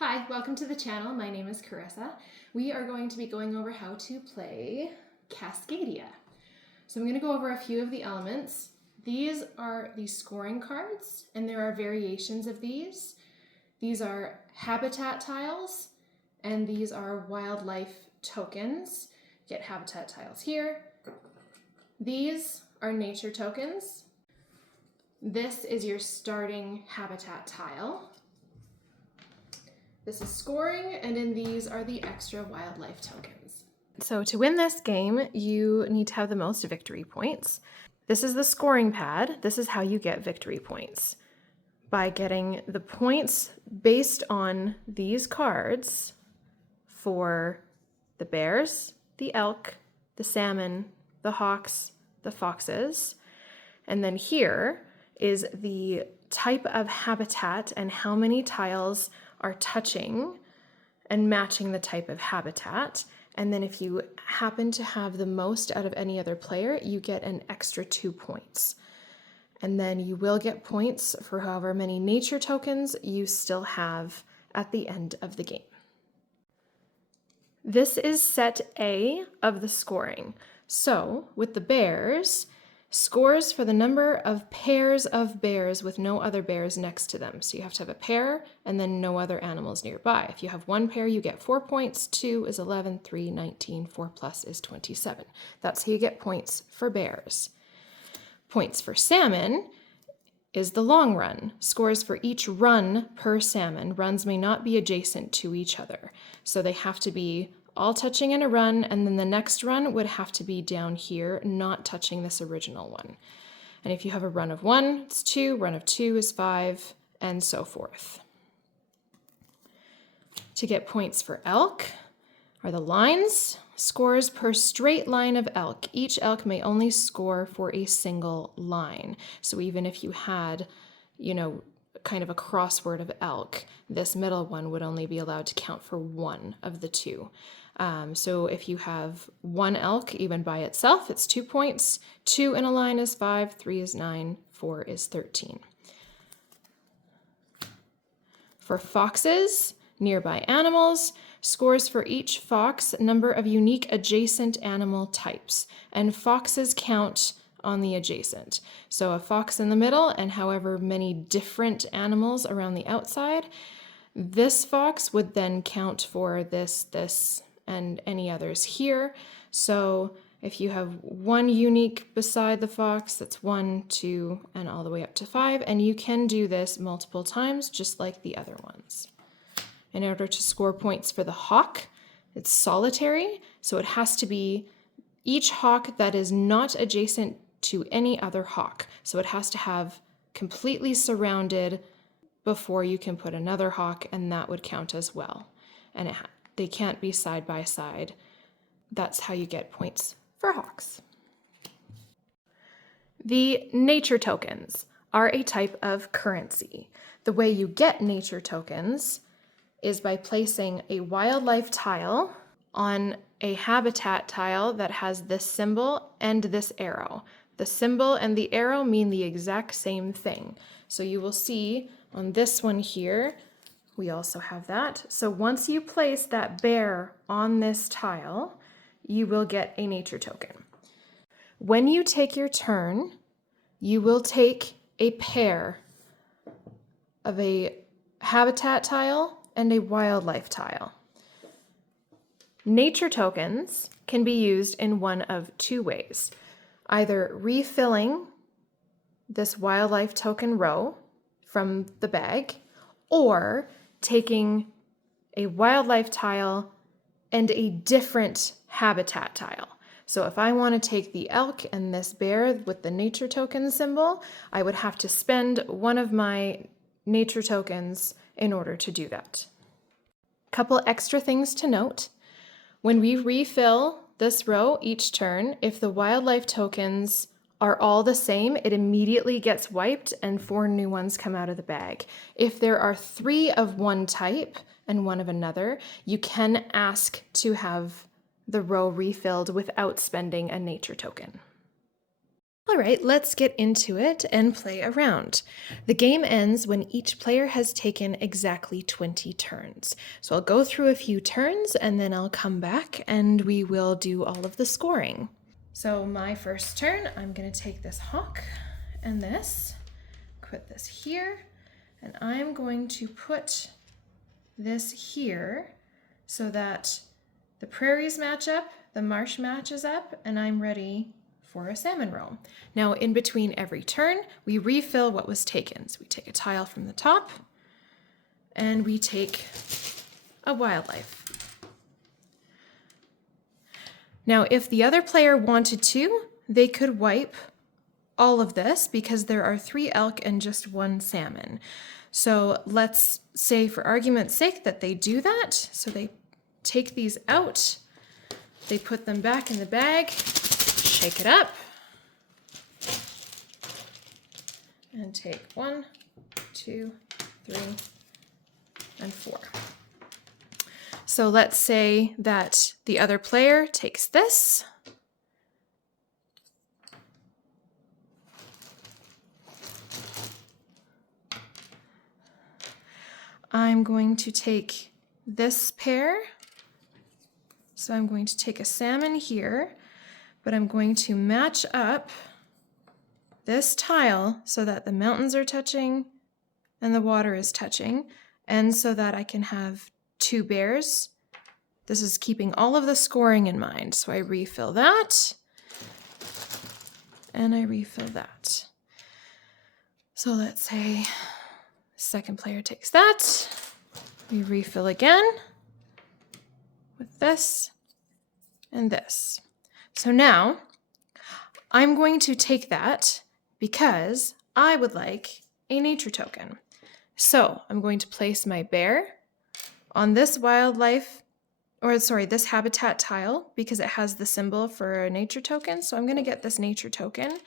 Hi, welcome to the channel. My name is Carissa. We are going to be going over how to play Cascadia. So I'm going to go over a few of the elements. These are the scoring cards, and there are variations of these. These are habitat tiles, and these are wildlife tokens. Get habitat tiles here. These are nature tokens. This is your starting habitat tile. This is scoring, and in these are the extra wildlife tokens. So to win this game, you need to have the most victory points. This is the scoring pad. This is how you get victory points. By getting the points based on these cards for the bears, the elk, the salmon, the hawks, the foxes, and then here is the type of habitat and how many tiles are touching and matching the type of habitat. And then if you happen to have the most out of any other player, you get an extra 2 points. And then you will get points for however many nature tokens you still have at the end of the game. This is set A of the scoring. So with the bears, scores for the number of pairs of bears with no other bears next to them. So you have to have a pair and then no other animals nearby. If you have one pair, you get 4 points, 2 is 11, 3, 19, 4 plus is 27. That's how you get points for bears. Points for salmon is the long run. Scores for each run per salmon. Runs may not be adjacent to each other. So they have to be all touching in a run, and then the next run would have to be down here, not touching this original one. And if you have a run of 1, it's 2, run of 2 is 5, and so forth. To get points for elk are the lines. Scores per straight line of elk. Each elk may only score for a single line. So even if you had, kind of a crossword of elk, this middle one would only be allowed to count for one of the two. So if you have one elk, even by itself, it's 2 points. 2 in a line is 5, 3 is 9, 4 is 13. For foxes, nearby animals, scores for each fox, number of unique adjacent animal types. And foxes count on the adjacent. So a fox in the middle and however many different animals around the outside, this fox would then count for this, and any others here. So if you have one unique beside the fox, that's 1, 2, and all the way up to 5, and you can do this multiple times just like the other ones. In order to score points for the hawk, it's solitary, so it has to be each hawk that is not adjacent to any other hawk. So it has to have completely surrounded before you can put another hawk, and that would count as well. And they can't be side by side. That's how you get points for hawks. The nature tokens are a type of currency. The way you get nature tokens is by placing a wildlife tile on a habitat tile that has this symbol and this arrow. The symbol and the arrow mean the exact same thing. So you will see on this one here, we also have that. So once you place that bear on this tile, you will get a nature token. When you take your turn, you will take a pair of a habitat tile and a wildlife tile. Nature tokens can be used in one of 2 ways. Either refilling this wildlife token row from the bag, or taking a wildlife tile and a different habitat tile. So if I want to take the elk and this bear with the nature token symbol, I would have to spend one of my nature tokens in order to do that. Couple extra things to note. When we refill this row each turn, if the wildlife tokens are all the same, it immediately gets wiped and 4 new ones come out of the bag. If there are 3 of one type and 1 of another, you can ask to have the row refilled without spending a nature token. All right, let's get into it and play around. The game ends when each player has taken exactly 20 turns. So I'll go through a few turns and then I'll come back and we will do all of the scoring. So my first turn, I'm going to take this hawk and this, put this here, and I'm going to put this here so that the prairies match up, the marsh matches up, and I'm ready for a salmon roll. Now, in between every turn, we refill what was taken. So we take a tile from the top, and we take a wildlife. Now, if the other player wanted to, they could wipe all of this because there are 3 elk and just 1 salmon. So let's say, for argument's sake, that they do that. So they take these out, they put them back in the bag, shake it up, and take 1, 2, 3, and 4. So let's say that the other player takes this, I'm going to take this pair, so I'm going to take a salmon here, but I'm going to match up this tile so that the mountains are touching and the water is touching, and so that I can have 2 bears. This is keeping all of the scoring in mind. So I refill that, and I refill that. So let's say second player takes that. We refill again with this and this. So now I'm going to take that because I would like a nature token. So I'm going to place my bear on this this habitat tile because it has the symbol for a nature token. So I'm going to get this nature token.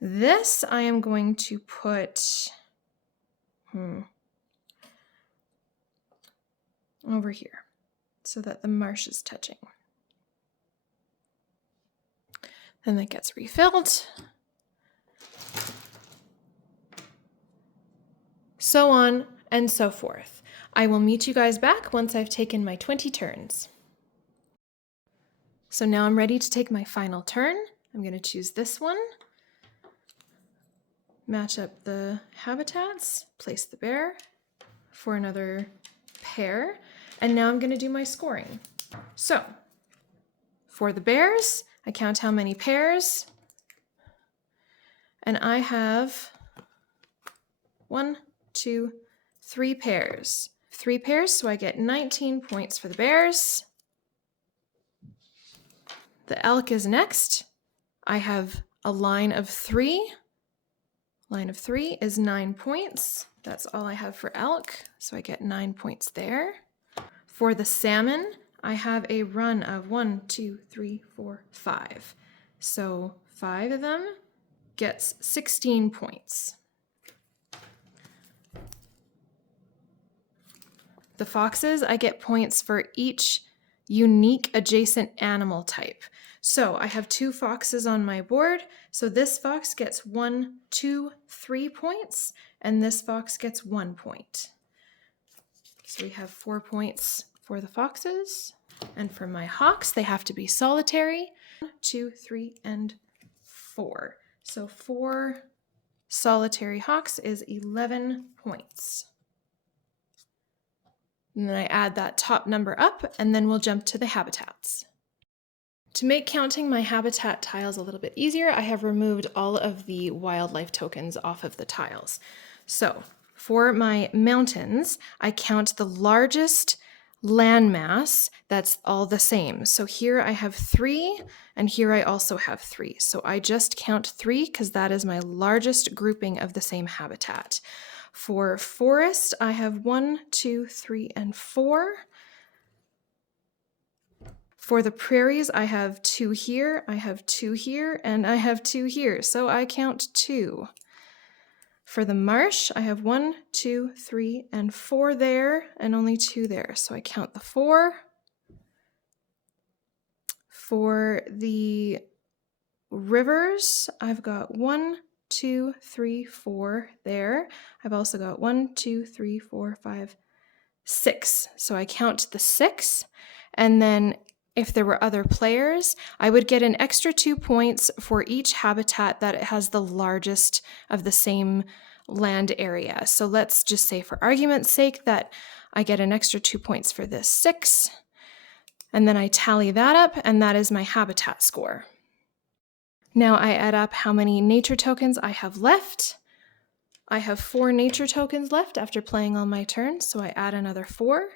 This I am going to put over here so that the marsh is touching. Then that gets refilled. So on and so forth. I will meet you guys back once I've taken my 20 turns. So now I'm ready to take my final turn. I'm going to choose this one, match up the habitats, place the bear for another pair, and now I'm going to do my scoring. So for the bears, I count how many pairs, and I have 1, 2, 3 pairs. 3 pairs, so I get 19 points for the bears. The elk is next. I have a line of 3. Line of 3 is 9 points. That's all I have for elk, so I get 9 points there. For the salmon, I have a run of 1, 2, 3, 4, 5. So 5 of them gets 16 points. The foxes, I get points for each unique adjacent animal type. So I have 2 foxes on my board. So this fox gets 1, 2, 3 points, and this fox gets 1 point. So we have 4 points for the foxes. And for my hawks, they have to be solitary. 1, 2, 3, and 4. So 4 solitary hawks is 11 points. And then I add that top number up, and then we'll jump to the habitats. To make counting my habitat tiles a little bit easier, I have removed all of the wildlife tokens off of the tiles. So for my mountains, I count the largest landmass that's all the same. So here I have 3, and here I also have 3. So I just count 3 because that is my largest grouping of the same habitat. For forest, I have 1, 2, 3, and 4. For the prairies, I have 2 here, I have 2 here, and I have 2 here, so I count 2. For the marsh, I have 1, 2, 3, and 4 there, and only 2 there, so I count the 4. For the rivers, I've got 1, 2, 3, 4 there. I've also got 1, 2, 3, 4, 5, 6. So I count the 6. And then if there were other players, I would get an extra 2 points for each habitat that has the largest of the same land area. So let's just say for argument's sake that I get an extra 2 points for this 6. And then I tally that up, and that is my habitat score. Now I add up how many nature tokens I have left. I have 4 nature tokens left after playing all my turns, so I add another 4,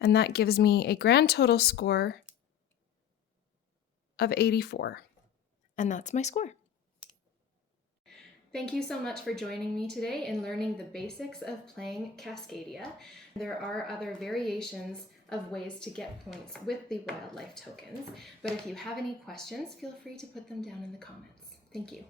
and that gives me a grand total score of 84. And that's my score. Thank you so much for joining me today in learning the basics of playing Cascadia. There are other variations of ways to get points with the wildlife tokens, but if you have any questions, feel free to put them down in the comments. Thank you.